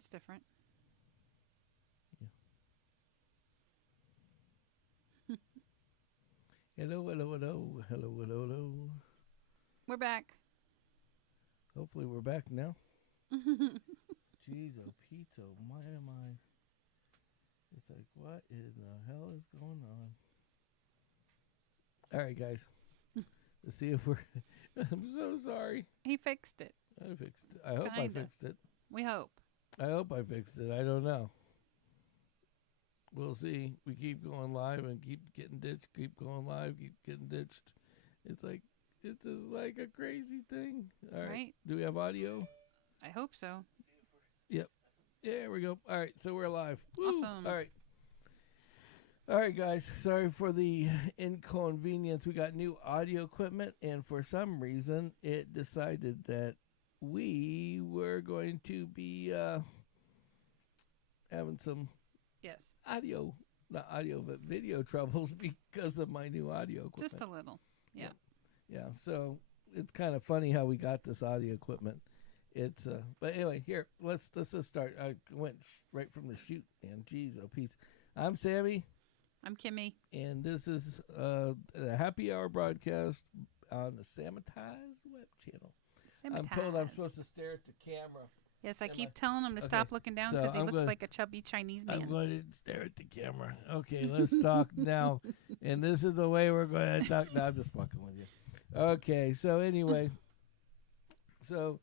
That's different. Yeah. Hello, hello, hello, hello, hello, hello. We're back. Hopefully we're back now. Jeez, oh, pizza, why am I? It's like, what in the hell is going on? All right, guys. Let's see if we're. I'm so sorry. He fixed it. I fixed it. I hope I Kinda. fixed it. We hope. I hope I fixed it. I don't know. We'll see. We keep going live and keep getting ditched. Keep going live. Keep getting ditched. It's like it's just like a crazy thing. All right. Do we have audio? I hope so. Yep. Yeah, there we go. All right. So we're live. Woo. Awesome. All right. All right, guys. Sorry for the inconvenience. We got new audio equipment, and for some reason, it decided that we were going to be having some Yes. not audio, but video troubles because of my new audio equipment. Just a little. Yeah. Yeah. So it's kind of funny how we got this audio equipment. It's but anyway, here let's just start. I went right from the shoot, man. Jeez, oh, peace. I'm Sammy. I'm Kimmy. And this is a happy hour broadcast on the Samatized web channel. I'm told I'm supposed to stare at the camera. Yes, I keep telling him to stop looking down because he looks like a chubby Chinese man. I'm going to stare at the camera. Okay, let's talk now. And this is the way we're going to talk. No, I'm just fucking with you. Okay, so anyway. So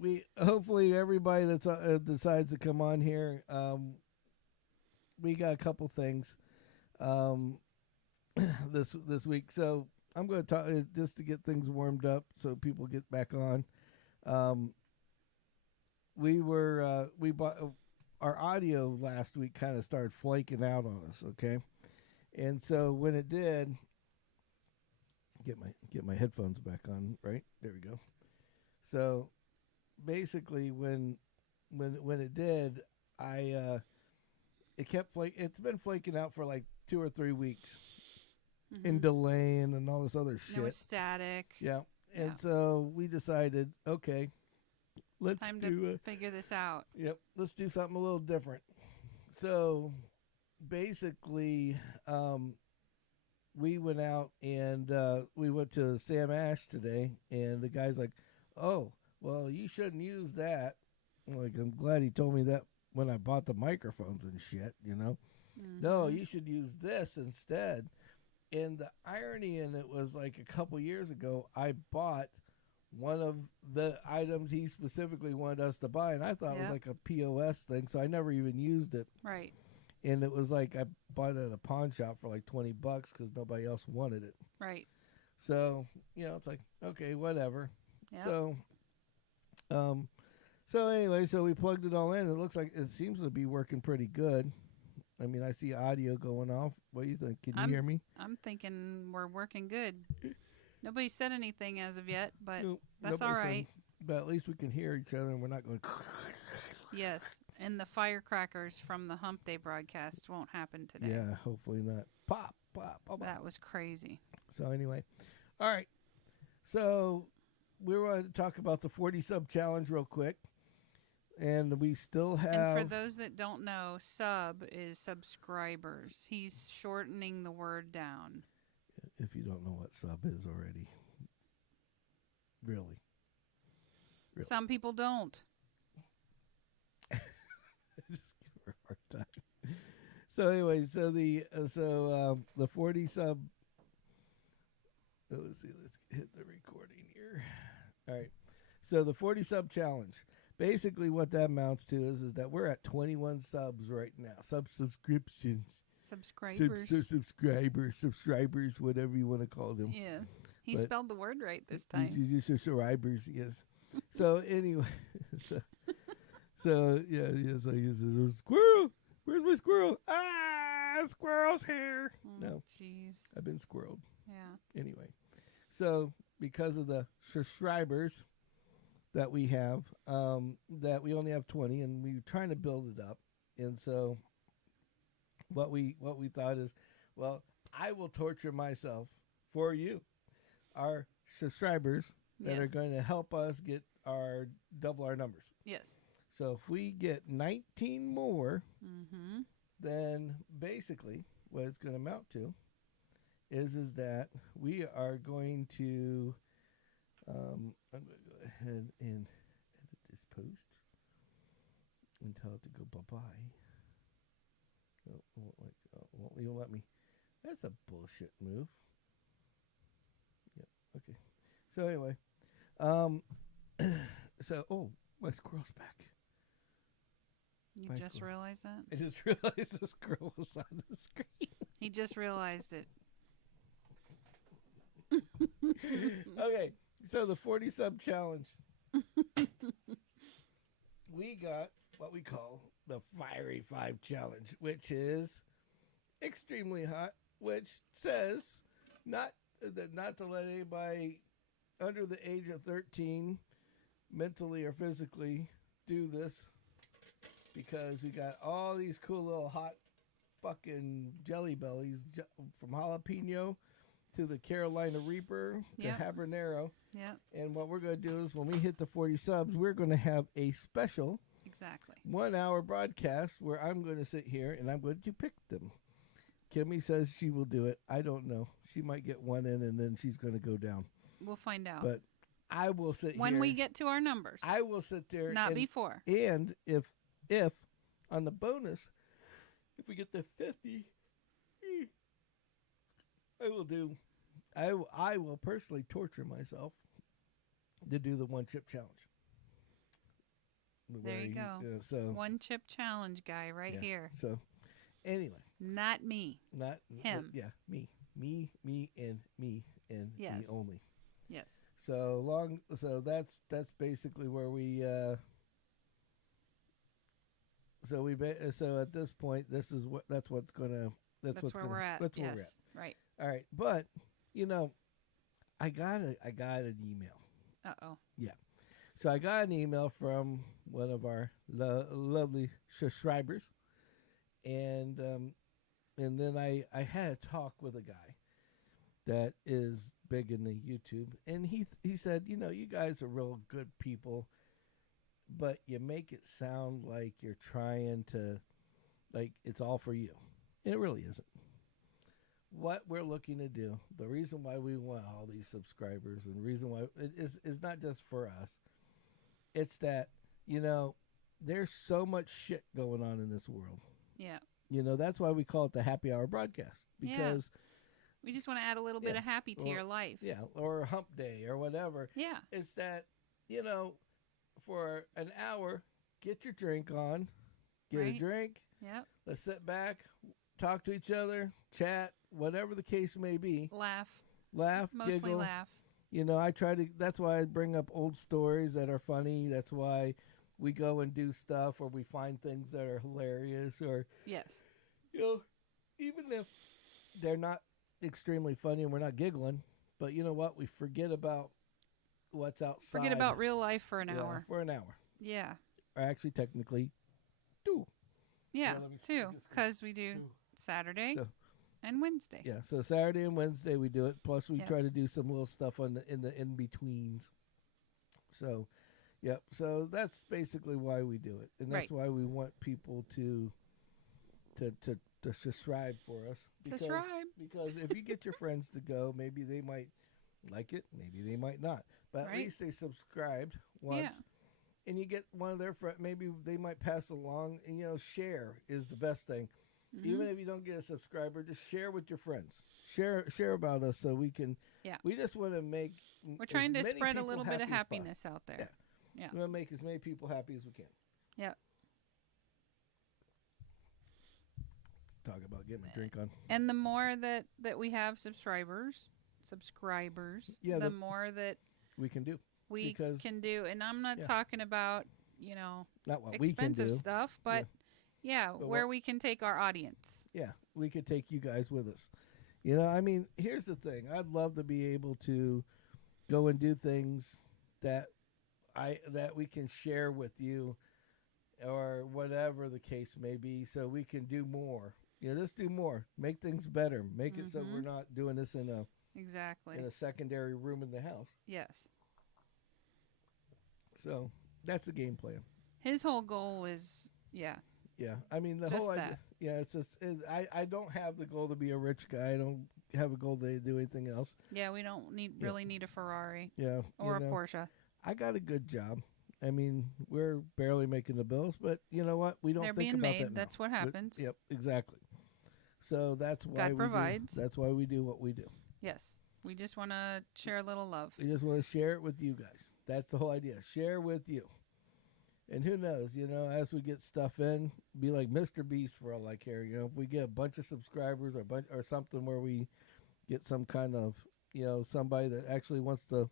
we hopefully everybody that decides to come on here, we got a couple things this week. So I'm going to talk just to get things warmed up so people get back on. We bought our audio last week kind of started flaking out on us, okay? And so when it did, get my headphones back on, right? There we go. So basically when it did, it kept it's been flaking out for like 2 or 3 weeks. Mm-hmm. And delaying and all this other shit. It was static. Yeah. And so we decided, okay, let's figure this out. Yep. Let's do something a little different. So basically, we went out and we went to Sam Ash today, and the guy's like, oh, well, you shouldn't use that. I'm glad he told me that when I bought the microphones and shit, you know. Mm-hmm. No, you should use this instead. And the irony in it was like a couple years ago, I bought one of the items he specifically wanted us to buy, and I thought it was like a POS thing, so I never even used it. Right. And it was like I bought it at a pawn shop for like $20 because nobody else wanted it. Right. So, it's like, okay, whatever. Yep. So anyway, so we plugged it all in. It looks like it seems to be working pretty good. I mean, I see audio going off. What do you think? Can you hear me? I'm thinking we're working good. Nobody said anything as of yet, but no, that's all right. But at least we can hear each other and we're not going. Yes, and the firecrackers from the Hump Day broadcast won't happen today. Yeah, hopefully not. Pop, pop, pop. That was crazy. So anyway, all right. So we wanted to talk about the 40 sub challenge real quick. And we still have... And for those that don't know, sub is subscribers. He's shortening the word down. If you don't know what sub is already. Really. Some people don't. I just give her a hard time. So anyway, so the 40 sub... Let's see, let's hit the recording here. All right. So the 40 sub challenge... Basically, what that amounts to is that we're at 21 subs right now. Subscriptions. Subscribers, whatever you want to call them. Yes. He spelled the word right this time. Subscribers, yes. So, anyway. So squirrel. Where's my squirrel? Ah, squirrel's hair. No. Jeez. I've been squirreled. Yeah. Anyway. So, because of the subscribers that we have, that we only have 20, and we're trying to build it up. And so what we thought is, well, I will torture myself for you, our subscribers that are going to help us get double our numbers. Yes. So if we get 19 more, Mm-hmm. then basically what it's going to amount to is that we are going to. I'm going to go ahead and edit this post and tell it to go bye bye. Won't even let me. That's a bullshit move. Yeah. Okay. So anyway, um, my squirrel's back. You My just squirrel. realized that? I just realized the squirrel was on the screen. He just realized it. Okay, so the 40 sub challenge. We got what we call the Fiery 5 challenge, which is extremely hot, which says not to let anybody under the age of 13 mentally or physically do this, because we got all these cool little hot fucking jelly bellies from jalapeno to the Carolina Reaper to Yep. habanero. Yep, And what we're going to do is when we hit the 40 subs, we're going to have a special exactly. 1 hour broadcast where I'm going to sit here and I'm going to pick them. Kimmy says she will do it. I don't know. She might get one in and then she's going to go down. We'll find out. But I will sit when here. we get to our numbers. I will sit there. Not and, before. And if on the bonus, if we get the 50, I will do. I will personally torture myself to do the 1 chip challenge. There you go. So 1 chip challenge guy right here. So anyway, Not me. not Him. Yeah, me, and me Yes. only. Yes. So that's basically where we. So at this point, that's what's gonna. That's where we're at. That's yes. where we're at. Right. All right, but I got an email. Uh-oh. So I got an email from one of our lovely subscribers, and then I had a talk with a guy that is big in the YouTube, and he said, you guys are real good people, but you make it sound like you're trying to, like it's all for you, and it really isn't. What we're looking to do, the reason why we want all these subscribers, and the reason why it is not just for us. It's that, there's so much shit going on in this world. Yeah. That's why we call it the happy hour broadcast. Because we just want to add a little bit of happy to your life. Yeah, or hump day or whatever. Yeah. It's that, for an hour, get your drink on, get a drink. Yep. Let's sit back, talk to each other, chat, whatever the case may be. Laugh. Mostly giggle. Laugh. That's why I bring up old stories that are funny. That's why we go and do stuff, or we find things that are hilarious, or, yes, even if they're not extremely funny and we're not giggling, but you know what? We forget about what's outside. Forget about real life for an hour. For an hour. Yeah. Or actually, technically, 2. Yeah, 2, because we do Saturday and Wednesday. Yeah, so Saturday and Wednesday we do it. Plus, we try to do some little stuff in the in betweens. So, so that's basically why we do it, and that's why we want people to subscribe for us. Because if you get your friends to go, maybe they might like it, maybe they might not. But at least they subscribed once. Yeah. And you get one of their friends, maybe they might pass along, and share is the best thing. Mm-hmm. Even if you don't get a subscriber, just share with your friends. Share about us so we can. Yeah. We just want to make. We're trying to spread a little bit of happiness out there. Yeah. We want to make as many people happy as we can. Yeah. Talk about getting a drink on. And the more that we have subscribers, the more that we can do. We can do, and I'm not talking about not what expensive we can do. stuff, but where we can take our audience. Yeah, we could take you guys with us. Here's the thing: I'd love to be able to go and do things that we can share with you, or whatever the case may be, so we can do more. Let's do more. Make things better. Make it so we're not doing this in a secondary room in the house. Yes. So that's the game plan. His whole goal is, yeah, Yeah, I mean the just whole idea. that. Yeah, it's just I don't have the goal to be a rich guy. I don't have a goal to do anything else. Yeah, we don't Yeah, really need a Ferrari yeah, or a Porsche. I got a good job. I mean, we're barely making the bills, but you know what? We They're don't think being about made. that now. That's what happens. Yep, exactly. So that's why God we do. provides. That's why we do what we do. Yes. We just want to share a little love. We just want to share it with you guys. That's the whole idea. Share with you. And who knows, as we get stuff in, be like Mr. Beast for all I care. If we get a bunch of subscribers or something where we get some kind of, somebody that actually wants to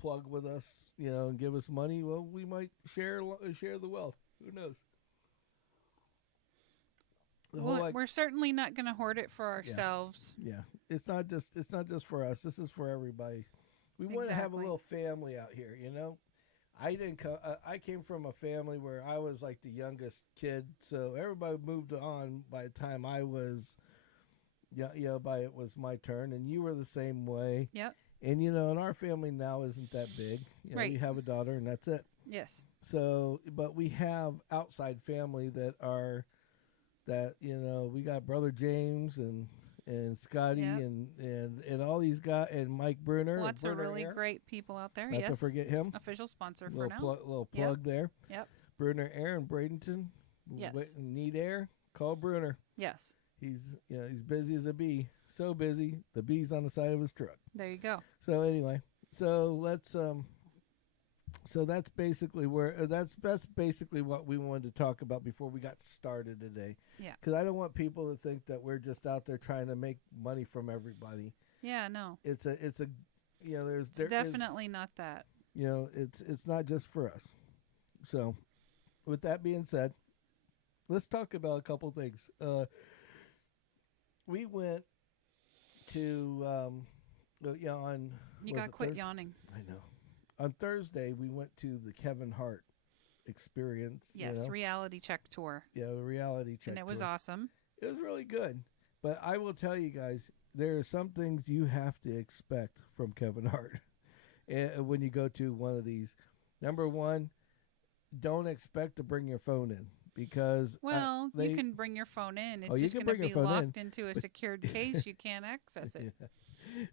plug with us, and give us money, well, we might share the wealth. Who knows? We're certainly not going to hoard it for ourselves. Yeah. It's not just for us. This is for everybody. We want to have a little family out here, I didn't come. I came from a family where I was like the youngest kid, so everybody moved on by the time I was, it was my turn, and you were the same way. Yep. And and our family now isn't that big. Right. We have a daughter, and that's it. Yes. So, but we have outside family that we got brother James and Scotty Yep. and all these guys and Mike Bruner. Lots of really Aaron. great people out there. Not yes. to forget him. Official sponsor for Little, now. little plug there. Yep. Bruner Aaron Bradenton. Yes. Need air? Call Bruner. Yes. He's busy as a bee. So busy, the bee's on the side of his truck. There you go. So anyway, let's so that's basically that's basically what we wanted to talk about before we got started today. Yeah. Because I don't want people to think that we're just out there trying to make money from everybody. Yeah. No. It's there's definitely not that. It's not just for us. So, with that being said, let's talk about a couple things. We went to on. You got to quit yawning. I know. On Thursday, we went to the Kevin Hart experience. Yes, reality check tour. Yeah, the reality check. And it was tour. awesome. It was really good. But I will tell you guys, there are some things you have to expect from Kevin Hart when you go to one of these. Number one, don't expect to bring your phone in because you can bring your phone in. It's just going to be locked into a secured case. You can't access it. Yeah.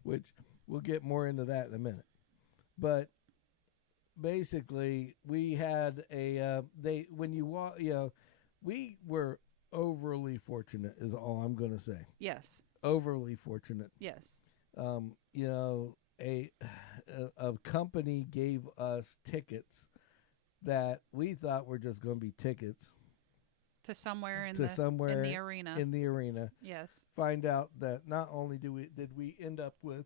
Which we'll get more into that in a minute. But basically, we had we were overly fortunate is all I'm going to say. Yes. Overly fortunate. Yes. A company gave us tickets that we thought were just going to be tickets to somewhere in the arena. In the arena. Yes. Find out that not only did we end up with.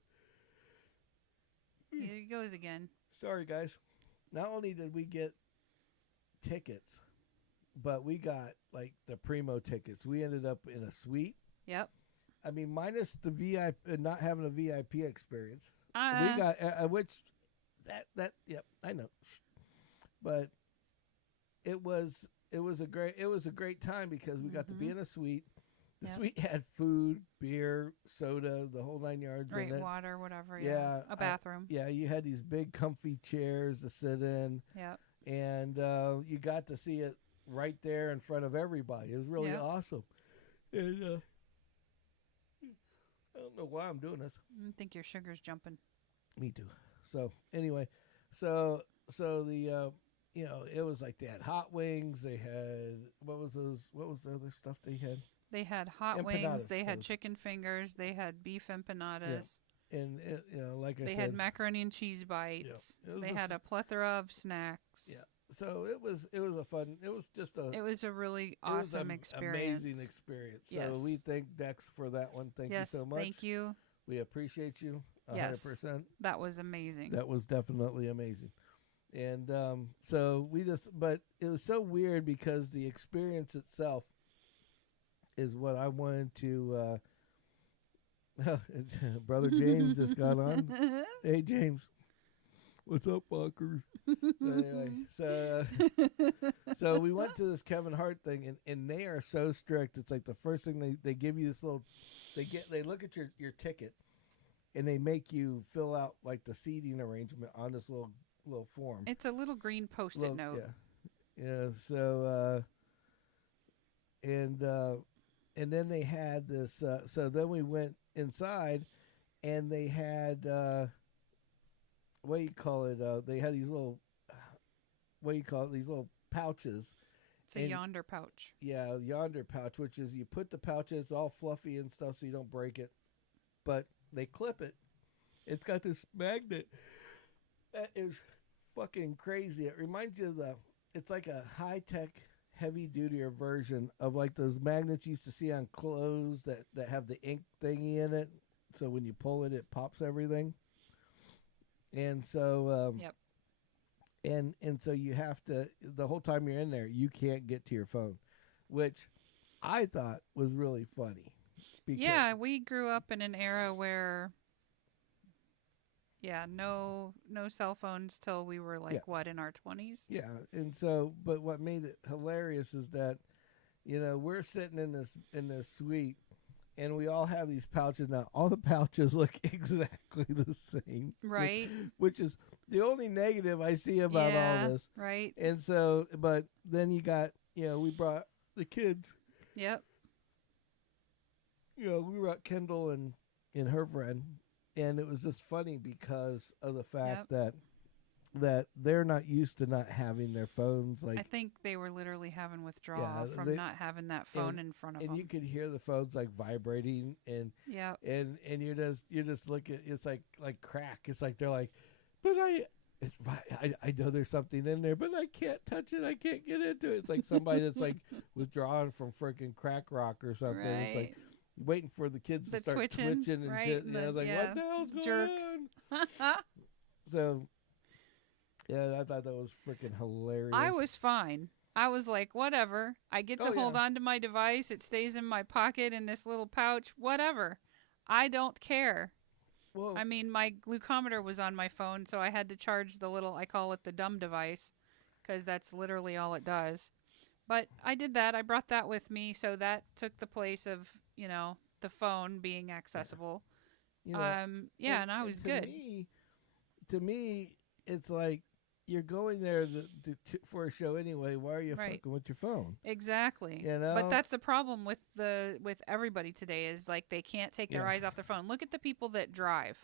Here he goes again. Sorry, guys. Not only did we get tickets, but we got like the primo tickets. We ended up in a suite. Yep. I mean, minus the VIP, not having a VIP experience. We got Yep, I know. But it was a great time because we got to be in a suite. The suite had food, beer, soda, the whole 9 yards. Great in it. water, whatever. Yeah. A bathroom. You had these big comfy chairs to sit in. Yep. And you got to see it right there in front of everybody. It was really awesome. And I don't know why I'm doing this. I think your sugar's jumping. Me too. So anyway, so the it was like they had hot wings. They had what was the other stuff they had? They had hot wings. They had chicken fingers. They had beef empanadas. Yeah. And like I said, they had macaroni and cheese bites. Yeah, they had a plethora of snacks. Yeah. So it was a really awesome experience. Amazing experience. Yes. So we thank Dex for that one. Thank you so much. Thank you. We appreciate you 100%. Yes, that was amazing. That was definitely amazing. And but it was so weird because the experience itself is what I wanted to. Brother James just got on. Hey, James. What's up, fuckers? Anyway, so we went to this Kevin Hart thing, and they are so strict. It's like the first thing they give you this little, they look at your ticket, and they make you fill out like the seating arrangement on this little little form. It's a little green post-it note. Yeah. So and then they had this. So then we went inside, and they had what do you call it? They had these little what do you call it? These little pouches. It's a yonder pouch. Yeah, yonder pouch, which is you put the pouch in, it's all fluffy and stuff, so you don't break it. But they clip it. It's got this magnet that is fucking crazy. It reminds you of it's like a high tech, heavy duty version of like those magnets you used to see on clothes that have the ink thingy in it. So when you pull it, it pops everything. And so, Yep. And so you have to, the whole time you're in there, you can't get to your phone, which I thought was really funny. Yeah, we grew up in an era where, no cell phones till we were like what, in our 20s? Yeah, and so, but what made it hilarious is that, we're sitting in this suite, and we all have these pouches now. All the pouches look exactly the same, right? Which is the only negative I see about all this, right? And so, but then you got, we brought the kids. Yep. We brought Kendall and her friend, and it was just funny because of the fact that they're not used to not having their phones. Like, I think they were literally having withdrawal from not having that phone in front of them. And you could hear the phones like vibrating, and you're just looking. It's like crack. It's like they're like, but I know there's something in there, but I can't touch it. I can't get into it. It's like somebody that's like withdrawing from freaking crack rock or something. Right. It's like waiting for the kids to start twitching and right? shit. And I was like, what the hell's going Jerks. on? So, yeah, I thought that was freaking hilarious. I was fine. I was like, whatever. I get to hold on to my device. It stays in my pocket in this little pouch. Whatever. I don't care. Well, I mean, my glucometer was on my phone, so I had to charge the little, I call it the dumb device, because that's literally all it does. But I did that. I brought that with me, so that took the place of, the phone being accessible. And I was good. To me, it's like, you're going there for a show anyway. Why are you fucking with your phone? Exactly. But that's the problem with everybody today is like they can't take their eyes off their phone. Look at the people that drive.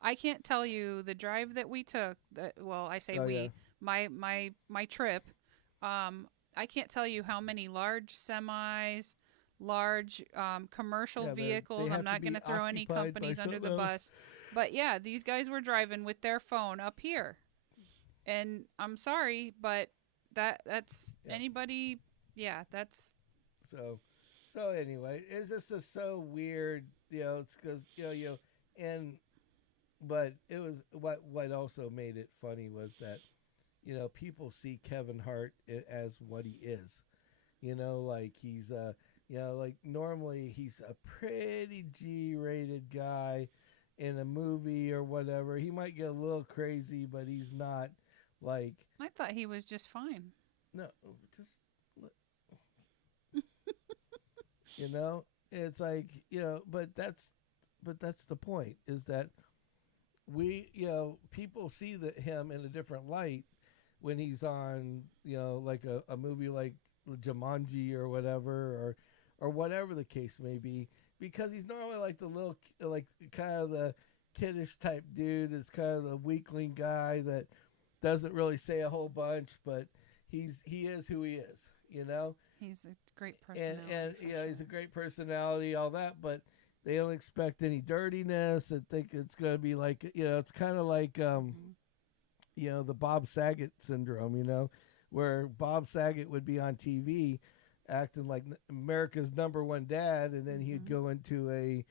I can't tell you the drive that we took. I say my trip. I can't tell you how many large semis, large commercial vehicles. I'm not going to throw any companies under the bus. But yeah, these guys were driving with their phone up here. And I'm sorry, but that's anybody. Yeah, that's. So anyway, it's just so weird, It's because but it was what also made it funny was that, people see Kevin Hart as what he is, like he's like normally he's a pretty G-rated guy in a movie or whatever. He might get a little crazy, but he's not. Like, I thought he was just fine. No, it's like, but that's the point is that we, people see him in a different light when he's on, like a movie like Jumanji or whatever, or whatever the case may be, because he's normally like the little, like kind of the kiddish type dude. It's kind of the weakling guy that doesn't really say a whole bunch, but he is who he is, He's a great personality. And he's a great personality, all that, but they don't expect any dirtiness and think it's going to be like, it's kind of like, the Bob Saget syndrome, where Bob Saget would be on TV acting like America's number one dad, and then he'd go into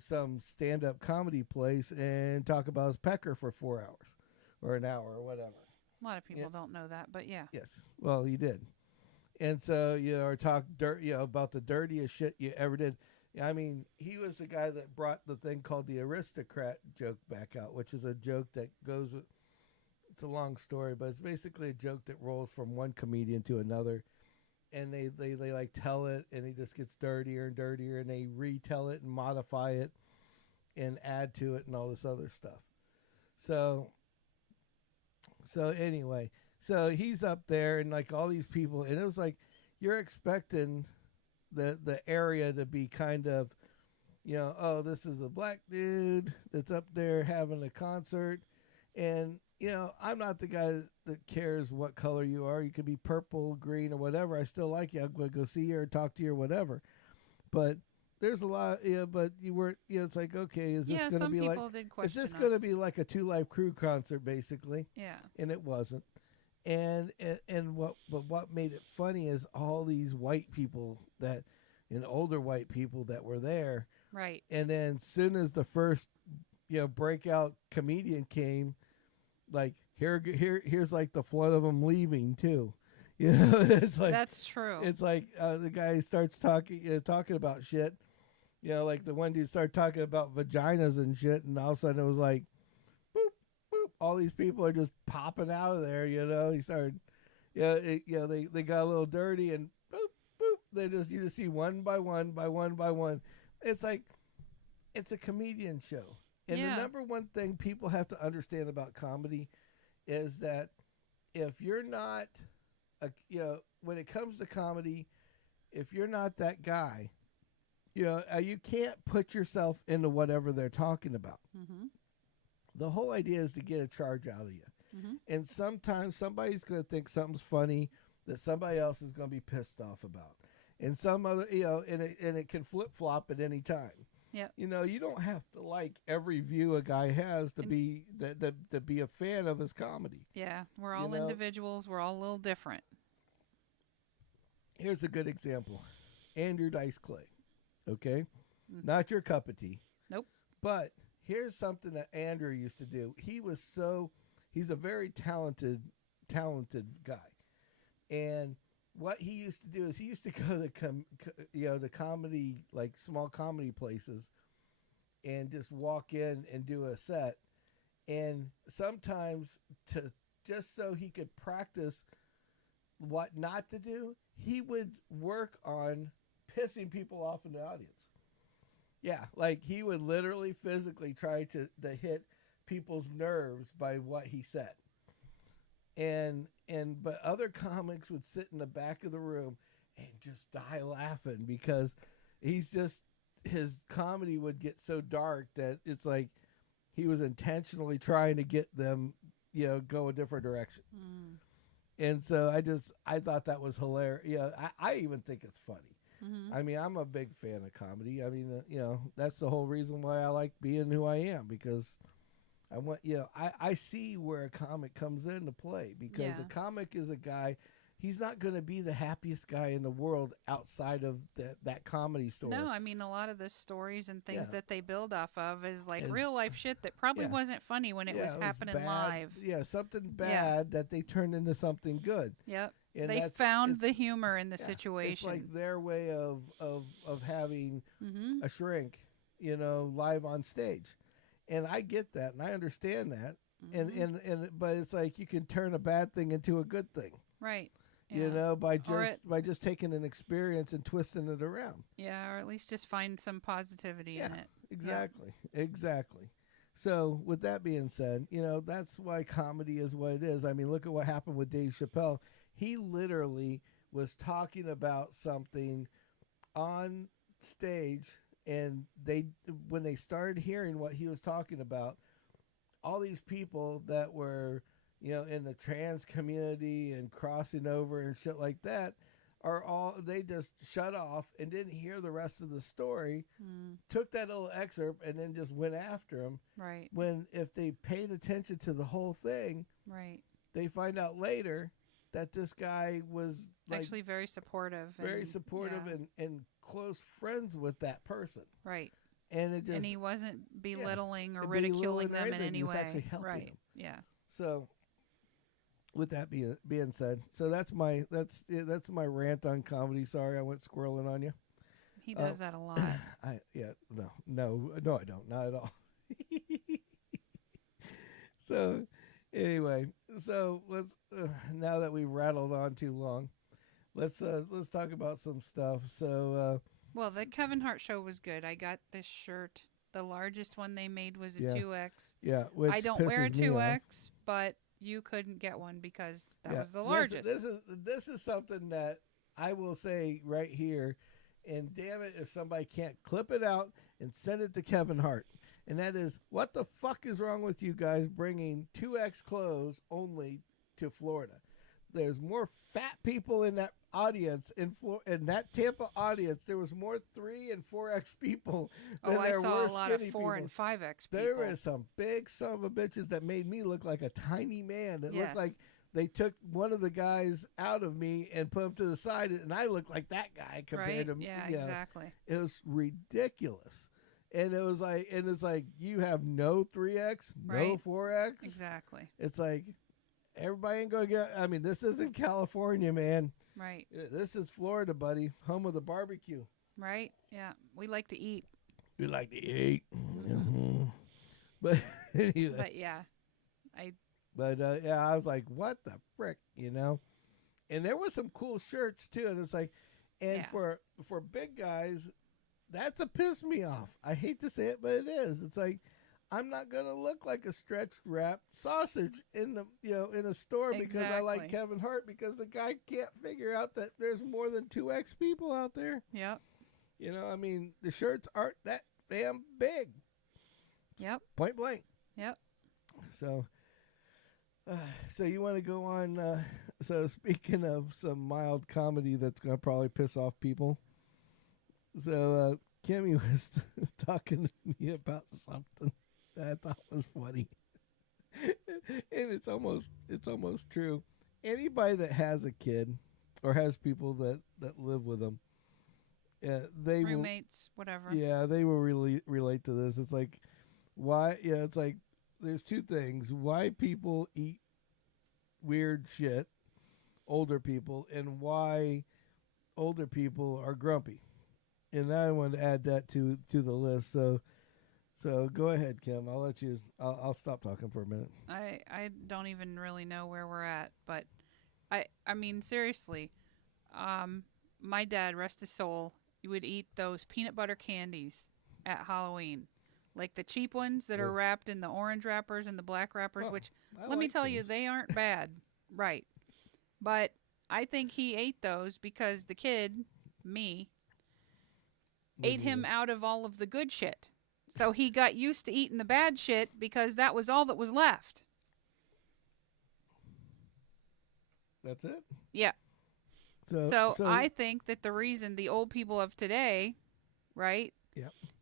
some stand-up comedy place and talk about his pecker for 4 hours. Or an hour or whatever. A lot of people don't know that, but yeah. Yes. Well, you did. And so, or talk about the dirtiest shit you ever did. I mean, he was the guy that brought the thing called the aristocrat joke back out, which is a joke that goes with, it's a long story, but it's basically a joke that rolls from one comedian to another. And they like tell it, and it just gets dirtier and dirtier, and they retell it and modify it and add to it and all this other stuff. So So anyway, so he's up there and like all these people, and it was like you're expecting the area to be kind of, oh, this is a black dude that's up there having a concert, and I'm not the guy that cares what color you are. You could be purple, green, or whatever. I still like you. I'm going to go see you or talk to you or whatever. But there's a lot, but you were, it's like, okay, is this going to be like, is this going to be like a Two Live Crew concert, basically? Yeah. And it wasn't. And what made it funny is all these white people and older white people that were there. Right. And then soon as the first, breakout comedian came, like here's like the flood of them leaving too. It's like that's true. It's like the guy starts talking about shit. Like the one dude started talking about vaginas and shit, and all of a sudden it was like, boop, boop. All these people are just popping out of there. He started, they got a little dirty, and boop, boop. You just see one by one. It's like, it's a comedian show. And the number one thing people have to understand about comedy is that if you're not, when it comes to comedy, if you're not that guy, you can't put yourself into whatever they're talking about. Mm-hmm. The whole idea is to get a charge out of you. Mm-hmm. And sometimes somebody's going to think something's funny that somebody else is going to be pissed off about. And some other, and it can flip-flop at any time. Yeah. You don't have to like every view a guy has to be to be a fan of his comedy. Yeah, we're all individuals. We're all a little different. Here's a good example. Andrew Dice Clay. Okay? Mm-hmm. Not your cup of tea. Nope. But here's something that Andrew used to do. He's a very talented guy. And what he used to do is he used to go to to comedy, like small comedy places, and just walk in and do a set. And sometimes just so he could practice what not to do, he would work on pissing people off in the audience. Yeah, like he would literally physically try to hit people's nerves by what he said. But other comics would sit in the back of the room and just die laughing because his comedy would get so dark that it's like he was intentionally trying to get them, go a different direction. Mm. And so I thought that was hilarious. Yeah, I even think it's funny. Mm-hmm. I mean, I'm a big fan of comedy. I mean, that's the whole reason why I like being who I am, because I want, I see where a comic comes into play, because a comic is a guy, he's not going to be the happiest guy in the world outside of that comedy story. No, I mean, a lot of the stories and things that they build off of is like real life shit that probably wasn't funny when it was happening live. Yeah, something bad that they turned into something good. Yep. And they found the humor in the situation. It's like their way of having a shrink, live on stage. And I get that, and I understand that, but it's like you can turn a bad thing into a good thing, right? Yeah. By just taking an experience and twisting it around. Yeah, or at least just find some positivity in it. Exactly. So with that being said, that's why comedy is what it is. I mean, look at what happened with Dave Chappelle. He literally was talking about something on stage. And when they started hearing what he was talking about, all these people that were, in the trans community and crossing over and shit like that, they just shut off and didn't hear the rest of the story, took that little excerpt and then just went after him. Right. When if they paid attention to the whole thing, right, they find out later that this guy was actually very supportive. And close friends with that person. Right. And he wasn't belittling or ridiculing them in any way. He was actually helping them. Yeah. So with that being said, so that's my rant on comedy. Sorry, I went squirreling on you. He does that a lot. No, I don't. Not at all. So anyway, let's now that we've rattled on too long, let's talk about some stuff. So well, the Kevin Hart show was good. I got this shirt. The largest one they made was a 2X. Yeah, I don't wear a 2X, but you couldn't get one because that was the largest. This is something that I will say right here, and damn it if somebody can't clip it out and send it to Kevin Hart. And that is, what the fuck is wrong with you guys bringing 2X clothes only to Florida? There's more fat people in that audience in that Tampa audience. There was more 3 and 4X people than there were skinny people. I saw a lot of 4 and 5X people. There were some big son of a bitches that made me look like a tiny man. It looked like they took one of the guys out of me and put him to the side, and I looked like that guy compared to me. Yeah, exactly. It was ridiculous. And it's like you have no 3X, no 4X. Exactly. It's like everybody ain't going to get, I mean, this isn't California, man. Right. This is Florida, buddy. Home of the barbecue. Right. Yeah. We like to eat. We like to eat. Mm-hmm. But anyway. But yeah. I was like, what the frick, you know? And there was some cool shirts too. And it's like, for big guys, that's a piss me off. I hate to say it, but it is. It's like, I'm not gonna look like a stretched wrapped sausage in a store because I like Kevin Hart, because the guy can't figure out that there's more than 2X people out there. Yep. You know, I mean, the shirts aren't that damn big. Yep. Point blank. Yep. So you want to go on? So speaking of some mild comedy that's gonna probably piss off people. So Kimmy was talking to me about something that I thought was funny, and it's almost true. Anybody that has a kid or has people that live with them, they roommates, whatever. Yeah, they will really relate to this. It's like why? Yeah, it's like there's two things: why people eat weird shit, older people, and why older people are grumpy. And I wanted to add that to the list. So go ahead, Kim. I'll let you. I'll stop talking for a minute. I don't even really know where we're at, but I mean seriously, my dad, rest his soul, he would eat those peanut butter candies at Halloween, like the cheap ones that are wrapped in the orange wrappers and the black wrappers. Which let me tell you, they aren't bad, right? But I think he ate those because the kid, me, ate him out of all of the good shit. So he got used to eating the bad shit because that was all that was left. That's it? Yeah. So I think that the reason the old people of today, right,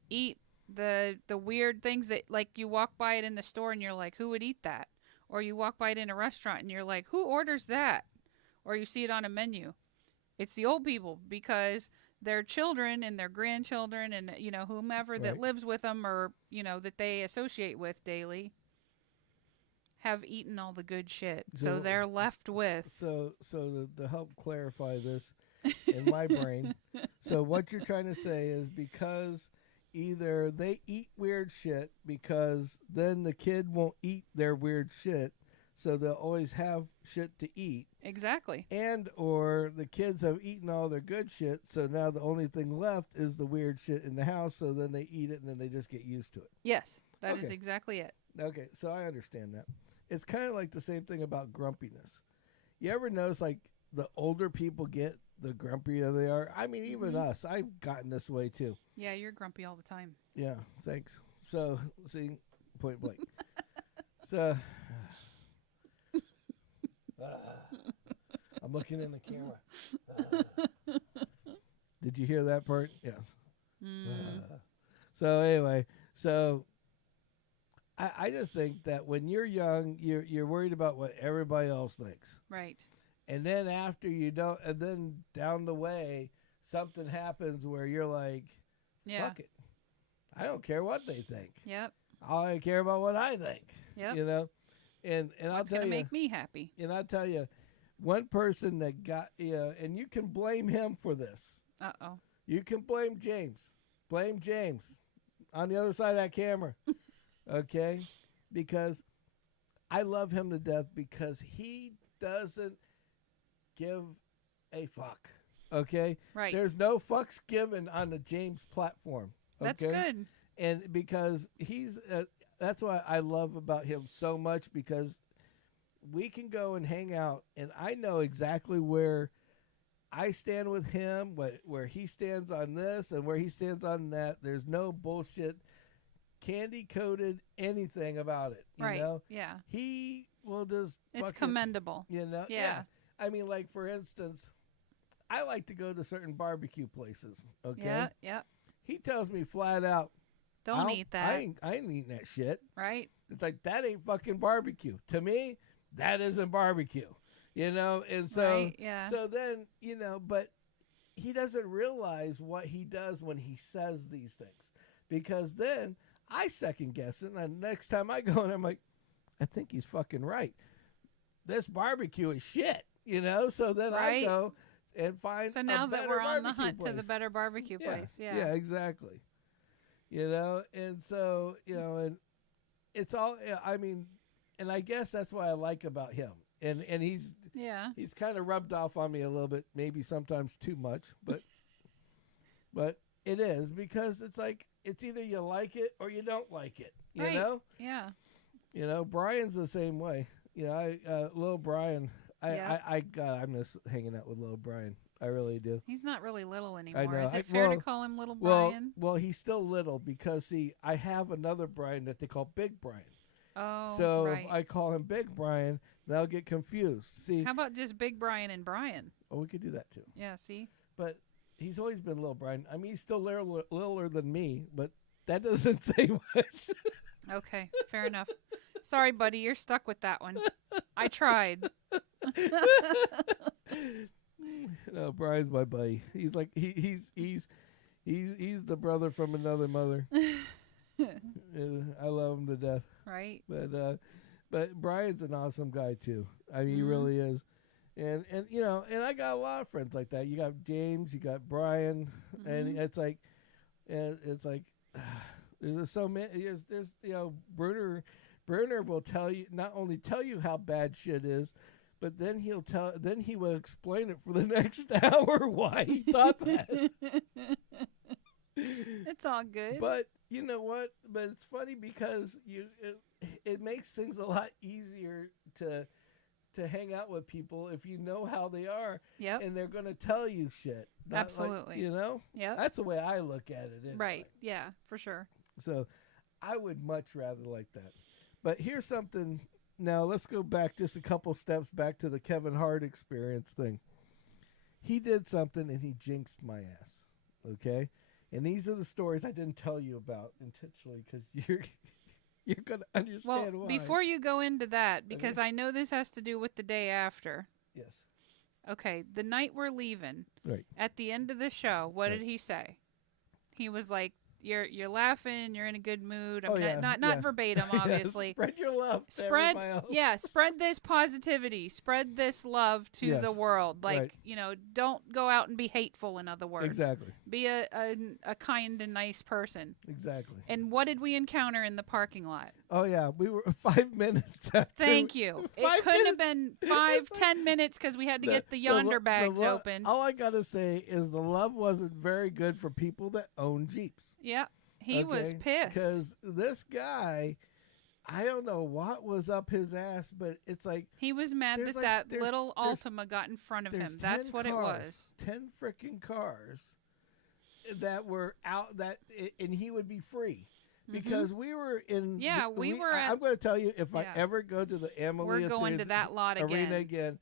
eat the weird things that, like, you walk by it in the store and you're like, who would eat that? Or you walk by it in a restaurant and you're like, who orders that? Or you see it on a menu. It's the old people, because their children and their grandchildren and, you know, whomever that lives with them or, you know, that they associate with daily have eaten all the good shit. So they're left with. So to help clarify this in my brain, so what you're trying to say is because either they eat weird shit because then the kid won't eat their weird shit, so they'll always have shit to eat. Exactly. And or the kids have eaten all their good shit, so now the only thing left is the weird shit in the house, so then they eat it and then they just get used to it. Yes, that is exactly it. Okay, so I understand that. It's kind of like the same thing about grumpiness. You ever notice, like, the older people get, the grumpier they are? I mean, even us. I've gotten this way, too. Yeah, you're grumpy all the time. Yeah, thanks. So, see, point blank. So... I'm looking in the camera. Did you hear that part? Yes. So anyway, I just think that when you're young, you're worried about what everybody else thinks. Right. And then after you don't, and then down the way, something happens where you're like, fuck it. I don't care what they think. Yep. I care about what I think. Yep. You know? And I'll tell you, gonna make me happy. And I'll tell you, one person that got, and you can blame him for this. Uh-oh. You can blame James. Blame James on the other side of that camera. Okay? Because I love him to death because he doesn't give a fuck. Okay? Right. There's no fucks given on the James platform. Okay? That's good. And because he's, that's why I love about him so much, because we can go and hang out, and I know exactly where I stand with him, where he stands on this and where he stands on that. There's no bullshit, candy-coated anything about it. You know? Yeah. He will just... It's commendable. You know? Yeah. I mean, like, for instance, I like to go to certain barbecue places, okay? Yeah, yeah. He tells me flat out, don't eat that. I ain't eating that shit. Right. It's like, that ain't fucking barbecue. To me, that isn't barbecue. You know? And so, right, yeah. So then, you know, but he doesn't realize what he does when he says these things. Because then I second guess it, and the next time I go and I'm like, I think he's fucking right. This barbecue is shit, you know? So then I go and find So now that we're on the hunt place. to the better barbecue place. Yeah. Yeah, exactly. You know, and so, you know, and it's all, I mean, and I guess that's what I like about him. And he's kind of rubbed off on me a little bit, maybe sometimes too much, but it is, because it's like, it's either you like it or you don't like it, you know? Yeah. You know, Brian's the same way. You know, little Brian, I miss hanging out with little Brian. I really do. He's not really little anymore. I know. Is it fair to call him little Brian? Well, he's still little because, see, I have another Brian that they call Big Brian. Oh, so if I call him Big Brian, they'll get confused. See, how about just Big Brian and Brian? Oh, we could do that too. Yeah, see? But he's always been little Brian. I mean, he's still littler than me, but that doesn't say much. Okay, fair enough. Sorry, buddy, you're stuck with that one. I tried. No, Brian's my buddy. He's like he's the brother from another mother. I love him to death. Right. But Brian's an awesome guy too. I mean, he really is. And you know, and I got a lot of friends like that. You got James, you got Brian, and it's like there's so many. There's you know, Bruner will tell you, not only tell you how bad shit is, but then he will explain it for the next hour why he thought that. It's all good. But you know what? But it's funny because it makes things a lot easier to hang out with people if you know how they are. Yep. And they're going to tell you shit. Absolutely. Like, you know? Yeah. That's the way I look at it. Anyway. Right. Yeah, for sure. So I would much rather like that. But here's something. Now let's go back just a couple steps back to the Kevin Hart experience thing. He did something and he jinxed my ass. Okay? And these are the stories I didn't tell you about intentionally because you're going to understand why. Well, before you go into that, because I know this has to do with the day after. Yes. Okay, the night we're leaving, right. At the end of the show, what did he say? He was like, You're laughing. You're in a good mood. Not verbatim, obviously. Spread your love. Spread this positivity. Spread this love to the world. Like don't go out and be hateful. In other words, exactly. Be a kind and nice person. Exactly. And what did we encounter in the parking lot? Oh yeah, we were 5 minutes after. Thank you. It couldn't have been 5-10 minutes because we had to get the yonder bags open. All I gotta say is the love wasn't very good for people that own Jeeps. Yeah, he was pissed. Because this guy, I don't know what was up his ass, but it's like... He was mad that little Altima got in front of him. That's what it was. 10 freaking cars that were out, and he would be free. Because we were in... Yeah, we were at... I'm going to tell you, if I ever go to the Amalia We're going to that lot arena again,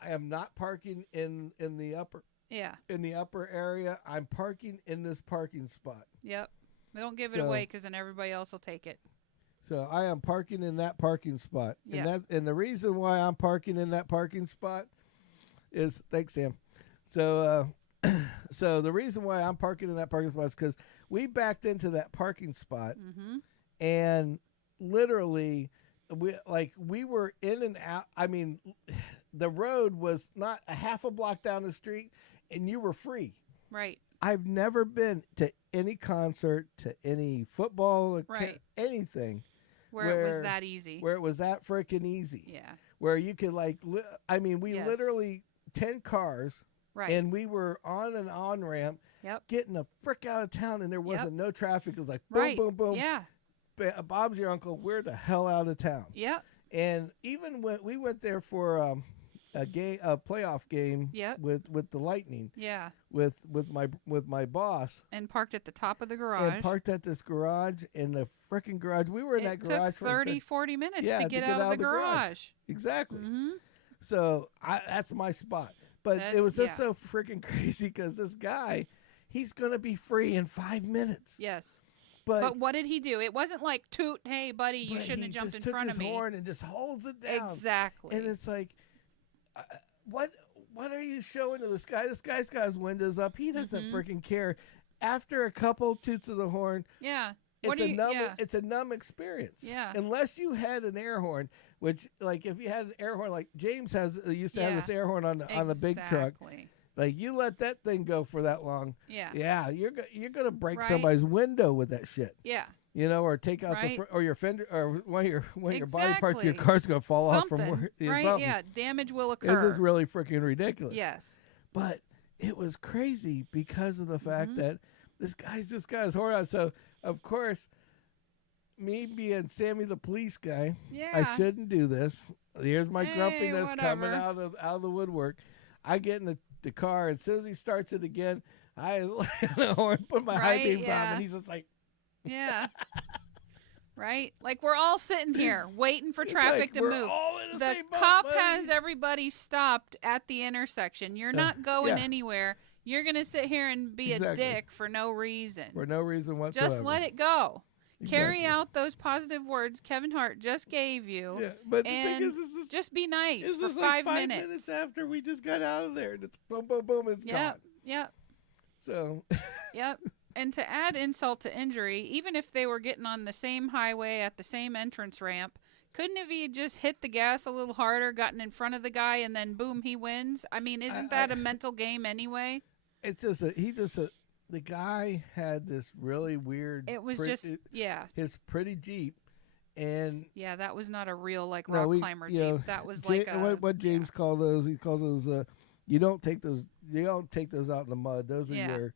I am not parking in the upper... Yeah. In the upper area, I'm parking in this parking spot. Yep. Don't give it away because then everybody else will take it. So I am parking in that parking spot. Yeah. And the reason why I'm parking in that parking spot is, thanks, Sam. So so the reason why I'm parking in that parking spot is because we backed into that parking spot and literally we were in and out. I mean, the road was not a half a block down the street and you were free. Right. I've never been to any concert, to any football, anything. Where it was that easy. Where it was that freaking easy. Yeah. Where you could literally 10 cars. Right. And we were on an on-ramp. Yep. Getting the frick out of town and there wasn't no traffic. It was like boom, boom, boom. Yeah. Bob's your uncle. We're the hell out of town. Yep. And even when we went there for a playoff game with the Lightning. Yeah. With my boss. And parked at the top of the garage. And parked at this garage, in the freaking garage. We were in that garage for 40 minutes to get out of the garage. Exactly. Mm-hmm. So that's my spot. But it was just so freaking crazy because this guy, he's going to be free in 5 minutes. Yes. But what did he do? It wasn't like, toot, hey, buddy, you shouldn't have jumped in front of me. He took his horn and just holds it down. Exactly. And it's like, what are you showing to this guy? This guy's got his windows up. He doesn't freaking care. After a couple toots of the horn, it's a numb experience. Yeah. Unless you had an air horn, which, like, if you had an air horn, like James used to have this air horn on the big truck. Like, you let that thing go for that long. Yeah. Yeah, you're gonna break somebody's window with that shit. Yeah. You know, or take out or your fender, or one of your body parts of your car's gonna fall off from where. Right. Something. Yeah. Damage will occur. This is really freaking ridiculous. Yes. But it was crazy because of the fact that this guy's just got his horn out. So of course, me being Sammy the police guy, I shouldn't do this. Here's my grumpiness coming out of the woodwork. I get in the car, and as soon as he starts it again, I lay on the horn, put my high beams on, and he's just like, yeah. Right? Like, we're all sitting here waiting for traffic to move. The cop has everybody stopped at the intersection. You're not going anywhere. You're going to sit here and be a dick for no reason. For no reason whatsoever. Just let it go. Exactly. Carry out those positive words Kevin Hart just gave you. Yeah, but the thing is, just be nice for like 5 minutes. 5 minutes after we just got out of there, and it's boom, boom, boom, it's gone. Yep. So. Yep. And to add insult to injury, even if they were getting on the same highway at the same entrance ramp, couldn't have he just hit the gas a little harder, gotten in front of the guy, and then boom, he wins? I mean, isn't that a mental game anyway? It's just the guy had this really weird. It was his pretty Jeep, and that was not a real rock climber Jeep. That was what James called those. He calls those. You don't take those. You don't take those out in the mud. Those are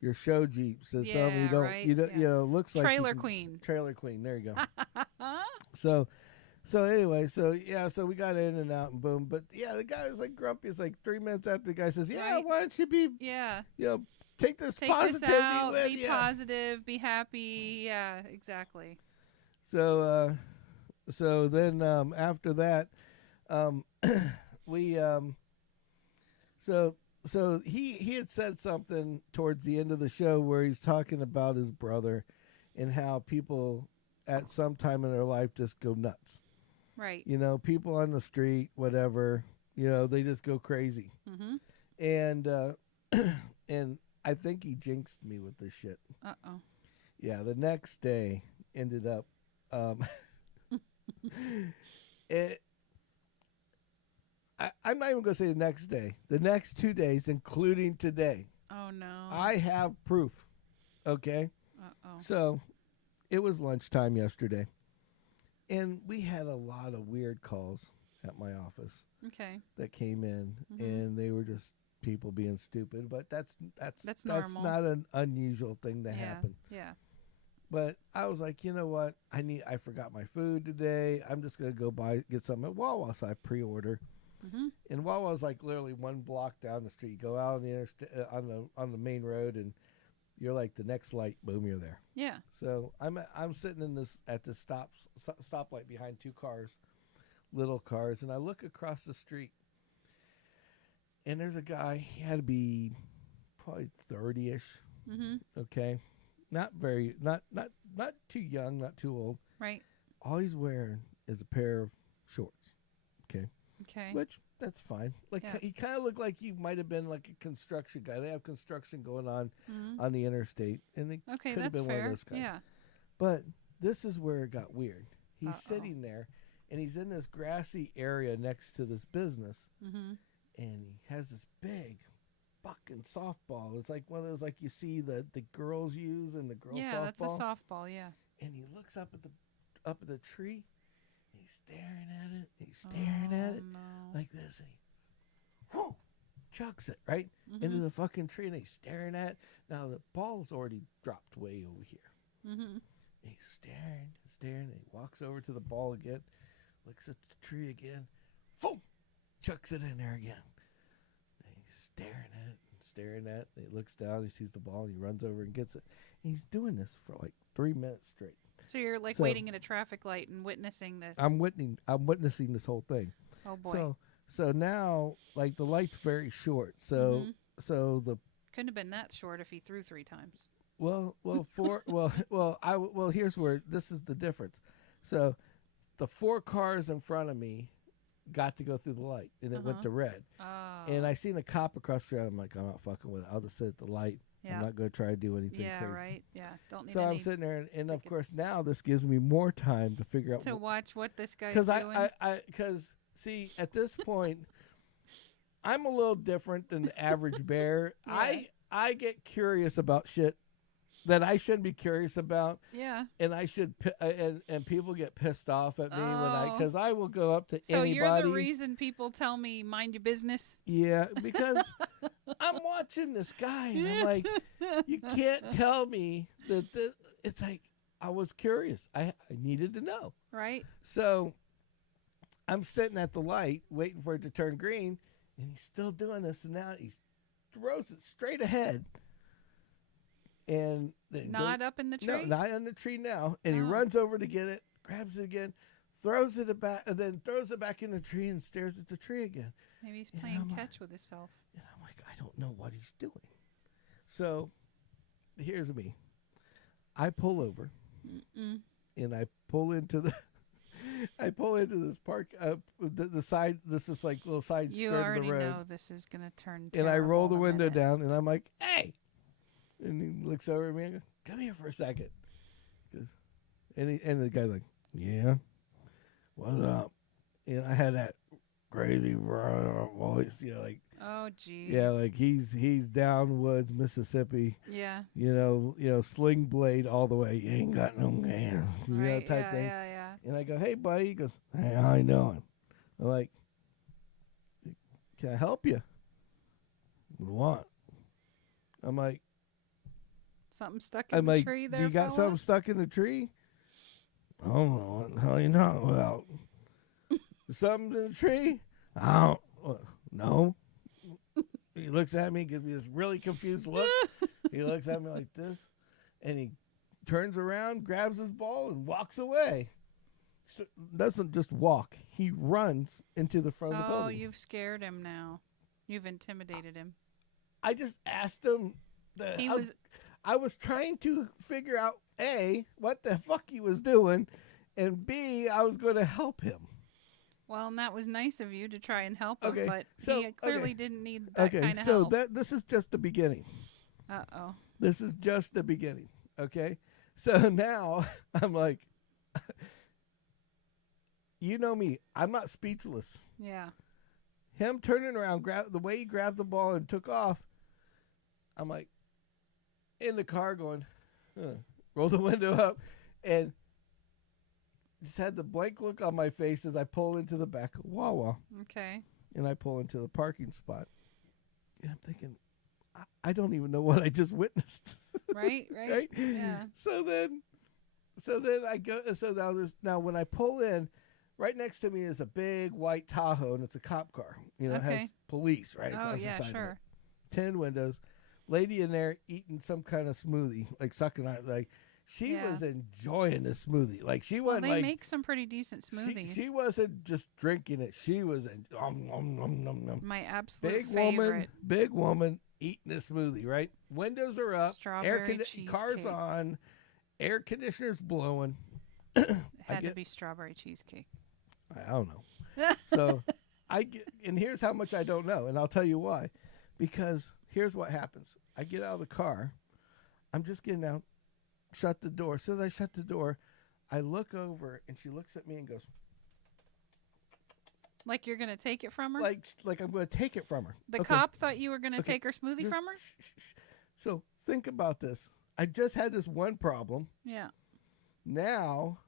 your show Jeeps. And some you don't. Right? You don't. You know, looks like Trailer Queen. Trailer Queen. There you go. So anyway, so we got in and out and boom. But the guy was like grumpy. It's like 3 minutes after the guy says, why don't you be take this positivity out, with be positive, be happy. Yeah, exactly. So then after that, we so he had said something towards the end of the show where he's talking about his brother and how people at some time in their life just go nuts. Right. You know, people on the street, whatever, they just go crazy. And and I think he jinxed me with this shit. Uh-oh. Yeah, the next day ended up I'm not even going to say the next day. The next 2 days, including today. Oh, no. I have proof. Okay? Uh-oh. So, it was lunchtime yesterday. And we had a lot of weird calls at my office. Okay. That came in. And they were just people being stupid. But that's normal. not an unusual thing to happen. Yeah. But I was like, you know what? I forgot my food today. I'm just going to go get something at Wawa. So I pre-order. And Wawa's like literally one block down the street. You go out on the on the main road, and you're like the next light. Boom, you're there. Yeah. So I'm sitting at this stoplight behind two cars, little cars, and I look across the street, and there's a guy. He had to be probably 30-ish. Okay, not too young, not too old. Right. All he's wearing is a pair of shorts. Okay. Which, that's fine. He kind of looked like he might have been like a construction guy. They have construction going on the interstate. And they could have been one of those guys. Yeah. But this is where it got weird. He's sitting there, and he's in this grassy area next to this business. And he has this big fucking softball. It's like one of those you see the girls use in the girls softball. Yeah, that's a softball, yeah. And he looks up at the tree. He's staring at it. He's staring at it like this. And he chucks it right into the fucking tree, and he's staring at it. Now the ball's already dropped way over here. He's staring, and he walks over to the ball again, looks at the tree again, boom, chucks it in there again. And he's staring at it. And he looks down, he sees the ball, and he runs over and gets it. And he's doing this for like 3 minutes straight. So you're like waiting at a traffic light and witnessing this. I'm witnessing this whole thing. Oh boy. So now, like, the light's very short. So the couldn't have been that short if he threw 3 times. Here's where this is the difference. So the 4 cars in front of me got to go through the light, and it went to red. Oh. And I seen a cop across the road. I'm like, I'm not fucking with it. I'll just sit at the light. Yeah. I'm not going to try to do anything crazy. Yeah, right. Yeah, don't need. So I'm sitting there, and of course now this gives me more time to figure out watch what this guy's doing. Because see, at this point, I'm a little different than the average bear. Yeah. I get curious about shit that I shouldn't be curious about. Yeah. And I should, and people get pissed off at me because I will go up to anybody. So you're the reason people tell me mind your business? Yeah, because I'm watching this guy and I'm like, you can't tell me that it's like, I was curious. I needed to know. Right. So I'm sitting at the light waiting for it to turn green, and he's still doing this, and now he throws it straight ahead. And not up in the tree? No, not in the tree now. And he runs over to get it, grabs it again, throws it back, and then throws it back in the tree and stares at the tree again. Maybe he's playing catch with himself. And I'm like, I don't know what he's doing. So here's me. I pull over, and I pull into the. I pull into this park, the side. This is like little side skirt of the road. You already know this is gonna turn. And I roll the window down, and I'm like, "Hey!" And he looks over at me and goes, "Come here for a second." And the guy's like, "Yeah, what's up?" And I had that crazy voice, like, oh geez, yeah, like he's down woods, Mississippi. Yeah, you know, sling blade all the way. You ain't got no hands, type thing. Yeah. And I go, "Hey, buddy." He goes, "Hey, how you doing?" I'm like, "Can I help you?" "With what?" I'm like, something stuck in the tree there, "You got something stuck in the tree?" "I don't know what the hell you know about." "Something in the tree?" "I don't know." He looks at me, gives me this really confused look. He looks at me like this, and he turns around, grabs his ball, and walks away. Doesn't just walk. He runs into the front of the building. Oh, you've scared him now. You've intimidated him. I just asked him. I was trying to figure out, A, what the fuck he was doing, and B, I was going to help him. Well, and that was nice of you to try and help him, but he clearly didn't need that kind of help. So this is just the beginning. Uh-oh. This is just the beginning, okay? So now I'm like, you know me, I'm not speechless. Yeah. Him turning around, the way he grabbed the ball and took off, I'm like, in the car going, roll the window up, and just had the blank look on my face as I pull into the back of Wawa. Okay. And I pull into the parking spot. And I'm thinking, I don't even know what I just witnessed. Right? Right? Yeah. So then I go, now when I pull in, right next to me is a big white Tahoe, and it's a cop car. It has police, right? Oh, yeah, sure. 10 windows. Lady in there eating some kind of smoothie, like sucking on it. Like, she was enjoying the smoothie. Like, she wasn't they make some pretty decent smoothies. She wasn't just drinking it. She was my absolute big favorite. Big woman eating a smoothie, right? Windows are up. Strawberry cheesecake. Cars on. Air conditioners blowing. Had to be strawberry cheesecake. I don't know. So and here's how much I don't know, and I'll tell you why. Because here's what happens. I get out of the car. I'm just getting out. Shut the door. As soon as I shut the door, I look over, and she looks at me and goes, like you're going to take it from her? Like I'm going to take it from her. The cop thought you were going to take her smoothie from her? So think about this. I just had this one problem. Yeah. Now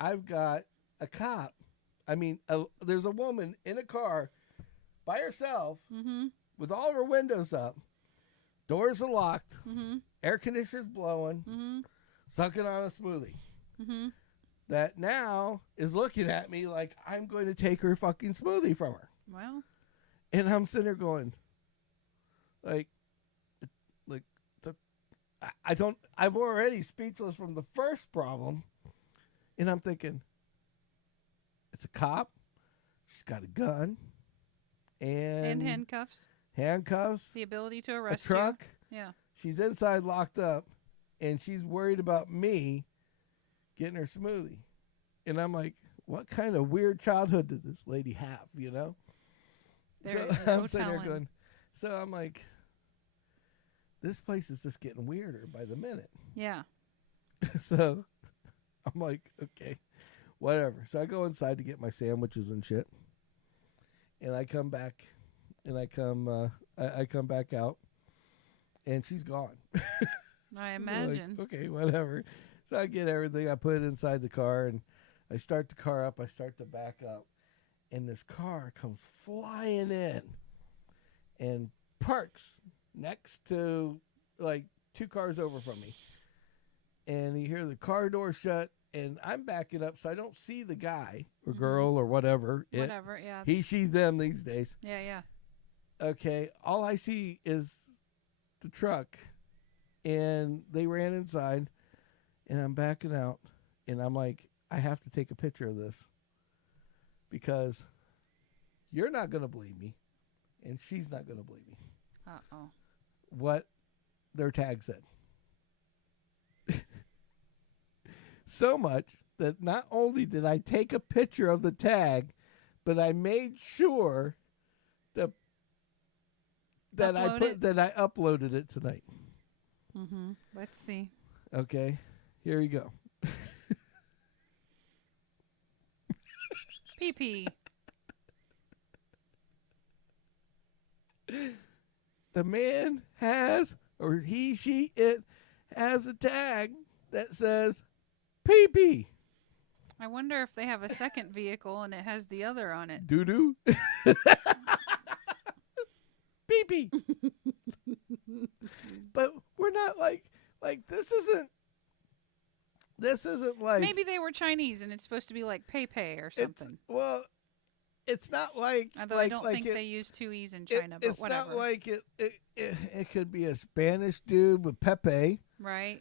I've got a cop. I mean, there's a woman in a car by herself with all of her windows up. Doors are locked. Air conditioner's blowing. Sucking on a smoothie. that now is looking at me like I'm going to take her fucking smoothie from her. Well. And I'm sitting there going, like, I'm already speechless from the first problem. And I'm thinking, it's a cop. She's got a gun. And handcuffs. Handcuffs. The ability to arrest a truck. You. Yeah. She's inside locked up. And she's worried about me getting her smoothie. And I'm like, what kind of weird childhood did this lady have, you know? I'm sitting there going, so I'm like, this place is just getting weirder by the minute. Yeah. So I'm like, okay, whatever. So I go inside to get my sandwiches and shit. And I come back and I come back out and she's gone. I imagine. Like, okay, whatever. So I get everything. I put it inside the car and I start the car up. I start to back up. And this car comes flying in and parks next to like 2 cars over from me. And you hear the car door shut and I'm backing up so I don't see the guy or girl or whatever. Whatever, yeah. He, she, them these days. Yeah, yeah. Okay, all I see is the truck and they ran inside and I'm backing out and I'm like, I have to take a picture of this. Because you're not going to believe me, and she's not going to believe me. Uh-oh. What their tag said. So much that not only did I take a picture of the tag, but I made sure that I uploaded it tonight. Mm-hmm. Let's see. Okay, here you go. PP. The man has, or he, she, it has a tag that says PP. I wonder if they have a second vehicle and it has the other on it. Doo-doo. PP. But we're not like this isn't like... Maybe they were Chinese and it's supposed to be like Pei or something. It's not like... Although I don't think they use 2 E's in China, but whatever. It's not like it could be a Spanish dude with Pepe. Right.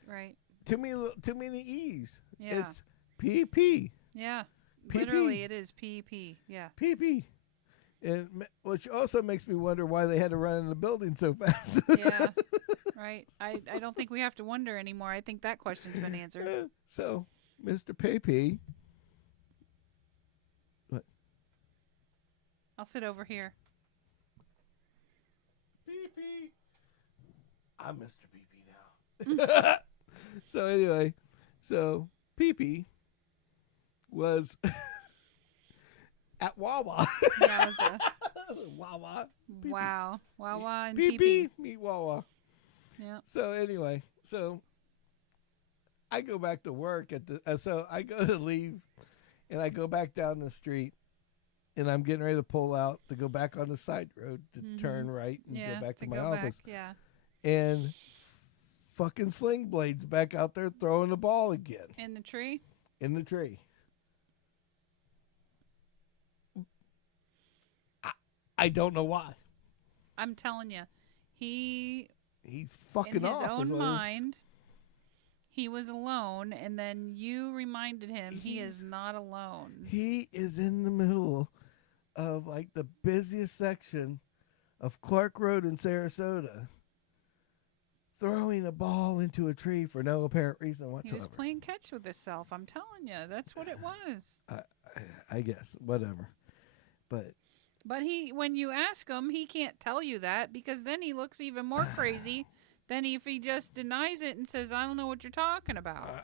Too many E's. Yeah. It's PP. Yeah. PP. Literally, it is PP. Yeah. PP. And, which also makes me wonder why they had to run in the building so fast. Yeah. Right. I don't think we have to wonder anymore. I think that question's been answered. So, Mr. Pepe. What? I'll sit over here. Pepe. I'm Mr. Pepe now. So anyway, Pepe was at Wawa. Yeah, it was Wawa. Pee-pee. Wow. Wawa and Pepe meet Wawa. Yeah. So anyway, I go back to work so I go to leave and I go back down the street and I'm getting ready to pull out to go back on the side road to turn right and go back to my office. Yeah. And fucking Sling Blade's back out there throwing the ball again. In the tree? In the tree. I don't know why. I'm telling you, he's fucking in off. his own mind. He was alone, and then you reminded him he is not alone. He is in the middle of like the busiest section of Clark Road in Sarasota, throwing a ball into a tree for no apparent reason whatsoever. He was playing catch with himself. I'm telling you, that's what it was. I guess, whatever. But when you ask him, he can't tell you that because then he looks even more crazy than if he just denies it and says, I don't know what you're talking about.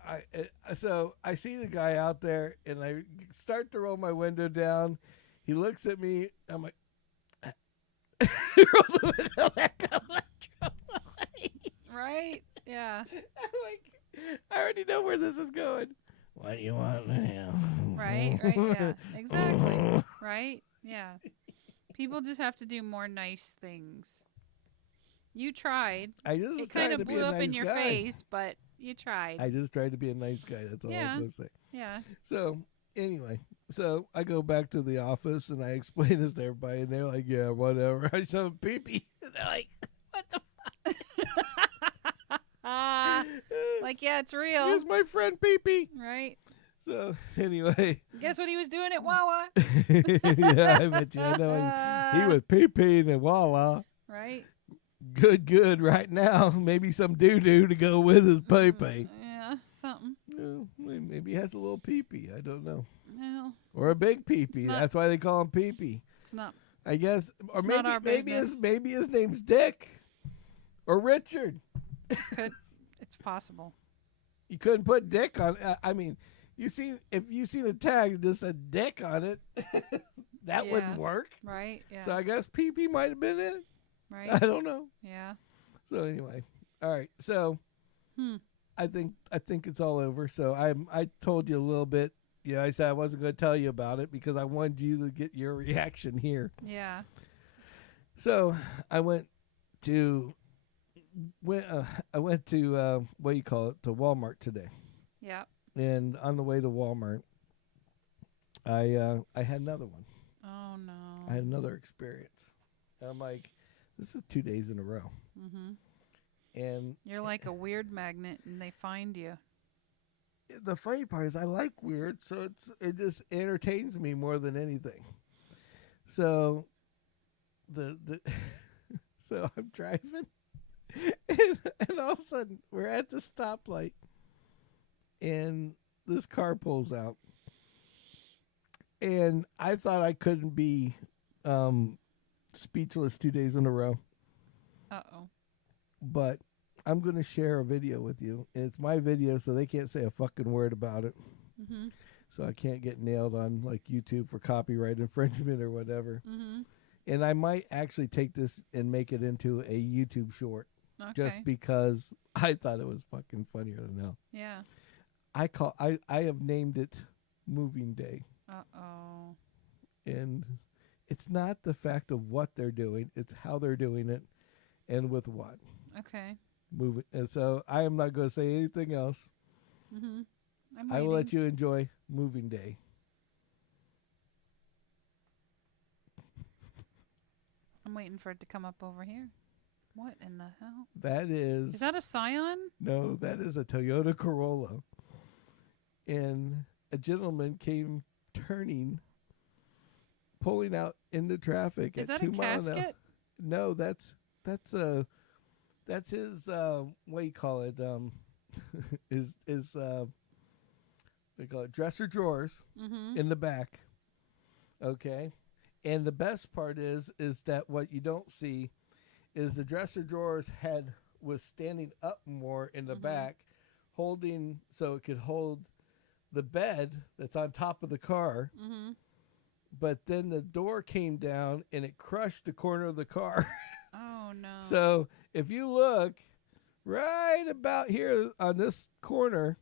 So I see the guy out there, and I start to roll my window down. He looks at me. I'm like, roll the window back up. Right? Yeah. I'm like, I already know where this is going. What do you want now? Right, yeah. Exactly. Right? Yeah. People just have to do more nice things. You tried. It kind of blew up in your face, but you tried. I just tried to be a nice guy. That's all I'm going to say. Yeah. So anyway, so I go back to the office and I explain this to everybody, and they're like, "Yeah, whatever." I just have a pee-pee. And they're like, "What the fuck?" Like, yeah, it's real. Here's my friend pee-pee. Right. So anyway, guess what he was doing at Wawa? Yeah, I bet you. I know he was pee-peeing at Wawa. Right. Good. Right now, maybe some doo-doo to go with his pee-pee. Yeah, something. Well, maybe he has a little pee-pee. I don't know. Well, or a big pee-pee. That's why they call him pee-pee. It's not. I guess, or maybe his name's Dick or Richard. It's possible. You couldn't put Dick on. I mean, if you seen a tag that said Dick on it, that wouldn't work, right? Yeah. So I guess pee-pee might have been it. Right. I don't know. Yeah. So anyway, all right. So I think it's all over. So I told you a little bit. Yeah, I said I wasn't going to tell you about it because I wanted you to get your reaction here. Yeah. So I went to what do you call it, to Walmart today. Yeah. And on the way to Walmart, I had another one. Oh no. I had another experience. And I'm like, this is 2 days in a row. Mhm. And you're like a weird magnet, and they find you. The funny part is I like weird, so it just entertains me more than anything. So so I'm driving, and all of a sudden we're at the stoplight, and this car pulls out, and I thought I couldn't be speechless 2 days in a row. Uh-oh. But I'm going to share a video with you. And it's my video, so they can't say a fucking word about it. Mm-hmm. So I can't get nailed on like YouTube for copyright infringement or whatever. Mm-hmm. And I might actually take this and make it into a YouTube short. Okay. Just because I thought it was fucking funnier than hell. Yeah. I have named it Moving Day. Uh-oh. And it's not the fact of what they're doing, it's how they're doing it and with what. Okay. Moving, and so I am not going to say anything else. Mm-hmm. I will let you enjoy Moving Day. I'm waiting for it to come up over here. What in the hell? That is... Is that a Scion? No, that is a Toyota Corolla. And a gentleman came turning, pulling out into traffic at 2 miles an hour. Is that a casket? No, that's his what do you call it? His they call it dresser drawers in the back. Okay. And the best part is that what you don't see is the dresser drawers head was standing up more in the back, holding so it could hold the bed that's on top of the car. Mm-hmm. But then the door came down and it crushed the corner of the car. Oh no. So if you look right about here on this corner,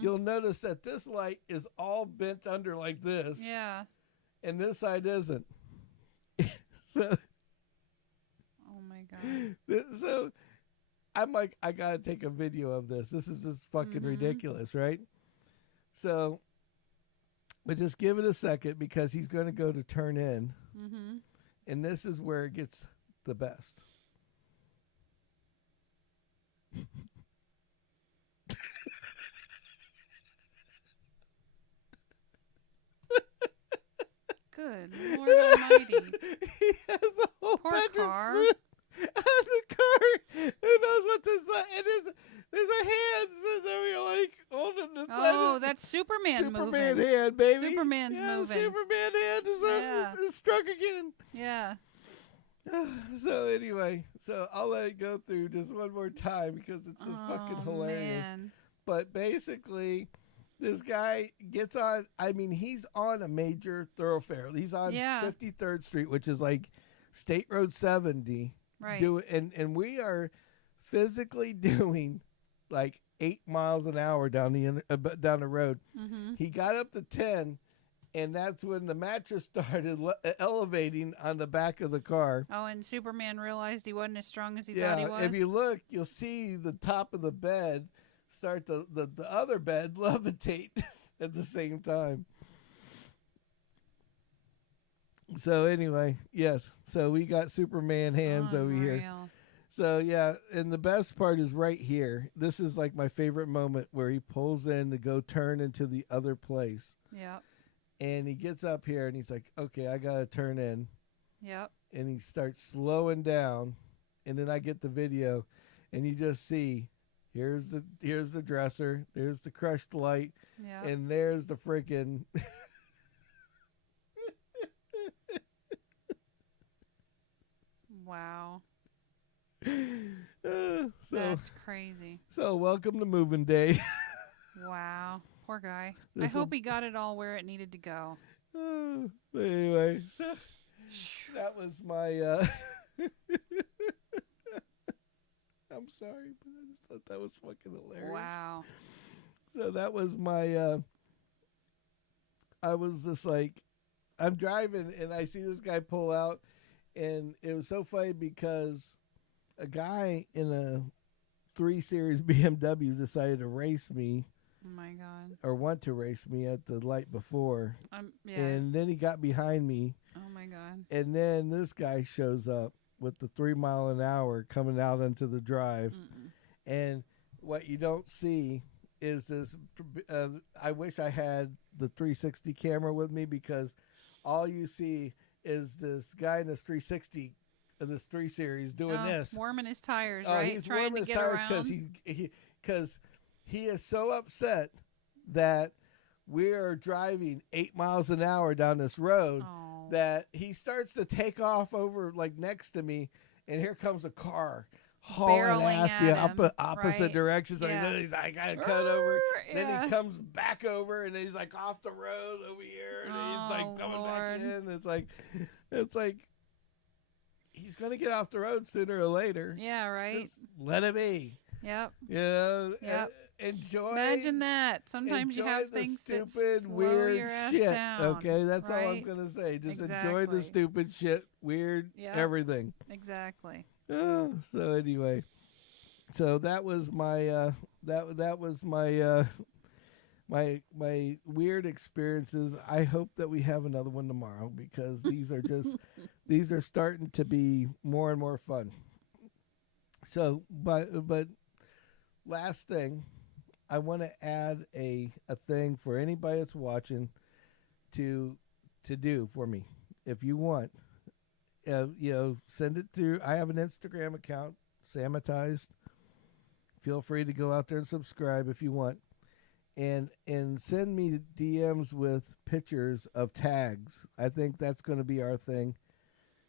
you'll notice that this light is all bent under like this. Yeah. And this side isn't. So. Oh my God. So I'm like, I gotta take a video of this. This is just fucking ridiculous, right? So, but just give it a second because he's going to go to turn in. Mm-hmm. And this is where it gets the best. Good Lord Almighty. He has a whole poor car on the car and knows what's inside. And there's a hand sitting there, you're like holding the side. Oh, that's Superman moving. Superman hand, baby. Superman's moving. Superman hand is struck again. Yeah. So anyway, I'll let it go through just one more time because it's just fucking hilarious. Man. But basically, this guy gets on. I mean, he's on a major thoroughfare. He's on 53rd Street, which is like State Road 70. Right. And we are physically doing like 8 miles an hour down the road. Mm-hmm. He got up to 10. And that's when the mattress started elevating on the back of the car. Oh, and Superman realized he wasn't as strong as he thought he was? Yeah, if you look, you'll see the top of the bed start the other bed levitate at the same time. So anyway, yes. So we got Superman hands over here. So yeah, and the best part is right here. This is like my favorite moment where he pulls in to go turn into the other place. Yep. And he gets up here and he's like, okay, I got to turn in. Yep. And he starts slowing down. And then I get the video and you just see here's the dresser, there's the crushed light, and there's the freaking wow. That's crazy. So welcome to moving day. Wow. Poor guy. I hope he got it all where it needed to go. Anyway, so that was my I'm sorry, but I just thought that was fucking hilarious. Wow. So that was my I was just like, I'm driving and I see this guy pull out, and it was so funny because a guy in a 3 Series BMW decided to race me. Oh my God. Or want to race me at the light before. Yeah. And then he got behind me. Oh my God. And then this guy shows up with the 3 mile an hour coming out into the drive. And what you don't see is this. I wish I had the 360 camera with me, because all you see is this guy in this 360 of this 3 Series doing this. Warming his tires, right? He's trying warming to his get tires around. because he is so upset that we are driving 8 miles an hour down this road that he starts to take off over like next to me, and here comes a car hauling ass the opposite direction. So he's like, I gotta cut over. Then he comes back over, and he's like off the road over here, and he's like coming back in. It's like he's gonna get off the road sooner or later. Yeah, right. Just let it be. Yep. Yep. Enjoy. Imagine that. Sometimes you have things that stupid, slow weird your ass shit. down, Okay, that's all I'm gonna say. Just enjoy the stupid shit, weird, everything. Exactly. So anyway, so that was my that was my my weird experiences. I hope that we have another one tomorrow, because these are just these are starting to be more and more fun. So, but last thing, I want to add a thing for anybody that's watching to do for me. If you want, send it through. I have an Instagram account, Samatized. Feel free to go out there and subscribe if you want, and send me DMs with pictures of tags. I think that's going to be our thing.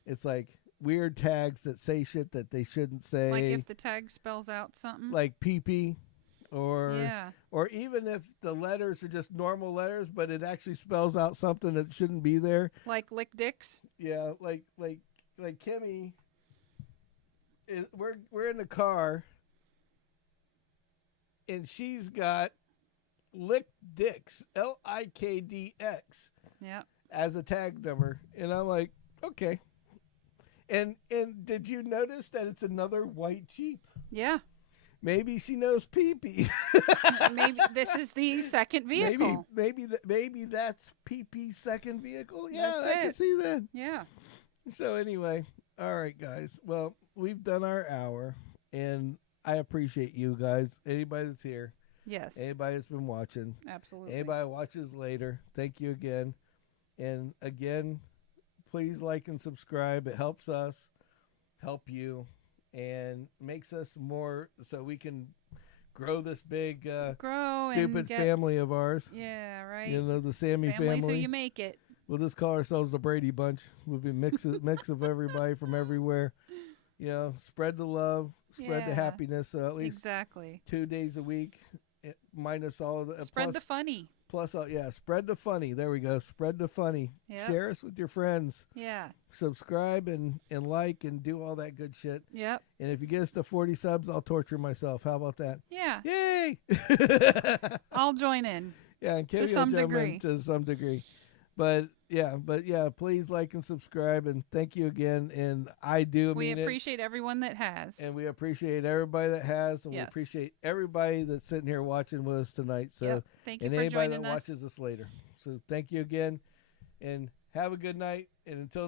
It's like weird tags that say shit that they shouldn't say. Like if the tag spells out something. Like pee-pee. Or even if the letters are just normal letters, but it actually spells out something that shouldn't be there. Like lick dicks. Yeah, like Kimmy. We're in the car, and she's got lick dicks, LIKDX. Yeah. As a tag number, and I'm like, okay. And did you notice that it's another white Jeep? Yeah. Maybe she knows pee-pee. Maybe this is the second vehicle. Maybe that's pee-pee's second vehicle. Yeah, I can see that. Yeah. So anyway, all right, guys. Well, we've done our hour, and I appreciate you guys. Anybody that's here. Yes. Anybody that's been watching. Absolutely. Anybody watches later. Thank you again. And again, please like and subscribe. It helps us, help you, and makes us more so we can grow this big stupid family of ours. Yeah, right. You know, the Sammy family. So you make it. We'll just call ourselves the Brady Bunch. We'll be mix of everybody from everywhere. You know, spread the love, spread the happiness. So at least 2 days a week, minus all of the spread the funny. Plus, spread the funny. There we go. Spread the funny. Yep. Share us with your friends. Yeah. Subscribe and like and do all that good shit. Yep. And if you get us to 40 subs, I'll torture myself. How about that? Yeah. Yay! I'll join in. Yeah, and to some degree. To some degree. But yeah, please like and subscribe, and thank you again. And I do we mean appreciate everyone that has, and we appreciate everybody that has, and yes. we appreciate everybody that's sitting here watching with us tonight. So, yep. Thank you and for anybody joining that us. watches us later. So, thank you again, and have a good night. And until